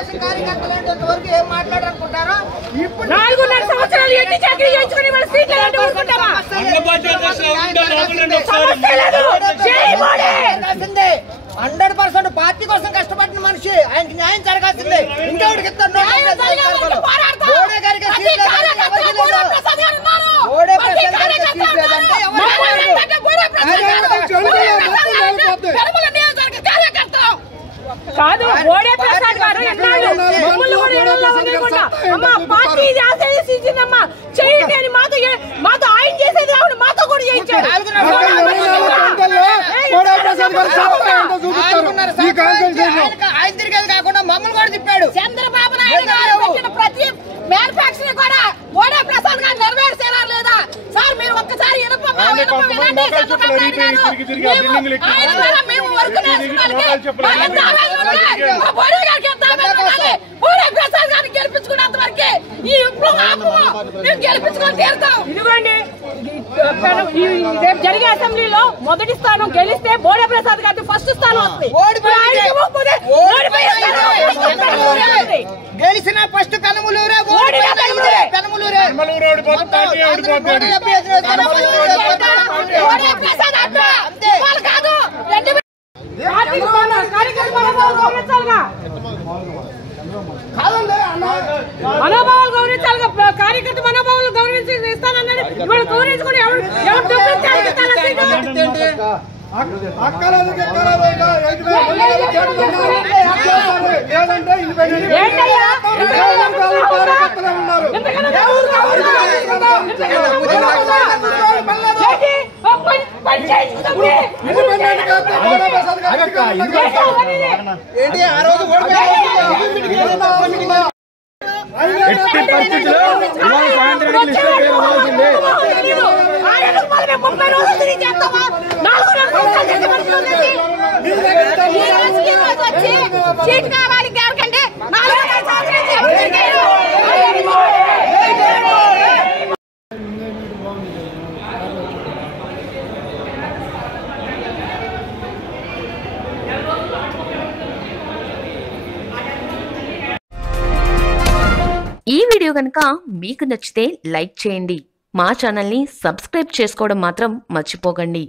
తెలుగుదేశం కార్యకర్తలు వరకు ఏం మాట్లాడాలనుకుంటారో ఇప్పుడు 4.5 సంవత్సరాలు ఎట్టి చాకరీ చేయించుకుని మన సీట్లు అంటే ఊరుకుంటామా? 100% పార్టీ కోసం కష్టపడిన మనిషి, ఆయనకి న్యాయం జరగాల్సిందే. ఇంకెవరికి ఇస్తారు? మోడీ గారికి సీట్ లేదంటే ఎవరికి లేదు. మోడీ ప్రసాద్ గారికి సీట్ లేదంటే ఎవరికి కాదు. మోడీ ప్రసాద్ గారు అమ్మా పార్టీ ఆశించిందమ్మా చేయండి అని మాతో ఆయన చేసేది కాదు, మాతో కూడా చేయించారు. ఆయన తిరిగేది కాకుండా మమ్మల్ని కూడా తిప్పాడు. చంద్రబాబు నాయుడు గారు పెట్టిన ప్రతి మ్యానుఫాక్చరింగ్ కూడా మోడీ ప్రసాద్ గారు నెరవేర్చారా లేదా? సార్ మీరు ఒక్కసారి వినండి. చంద్రబాబు నాయుడు గారు ఆయన ద్వారా మేము వర్క్ నేర్చుకోవడానికి మోడీ ప్రసాద్ గారిని గెలిపించుకున్నంత వరకే ఈ మేము గెలిపించుకొని తీరుతాం. ఇదిగోండి రేపు జరిగే అసెంబ్లీలో మొదటి స్థానం గెలిస్తే మోడీ ప్రసాద్ గారికి ఫస్ట్ స్థానం వస్తుంది. గెలిచిన ఫస్ట్ పెనమలూరే. మనోభావాలు గౌరవించాలిగా, కార్యకర్త మనోభావాలు గౌరవించి ఇస్తానన్నాడు. ఇవాళ గౌరవించుకుని ఎవరు ఏంటి ఆ రోజు సీట్ కావాలి ఎవరికంటే ఈ వీడియో కనుక మీకు నచ్చితే లైక్ చేయండి. మా ఛానల్ని సబ్స్క్రైబ్ చేసుకోవడం మాత్రం మర్చిపోకండి.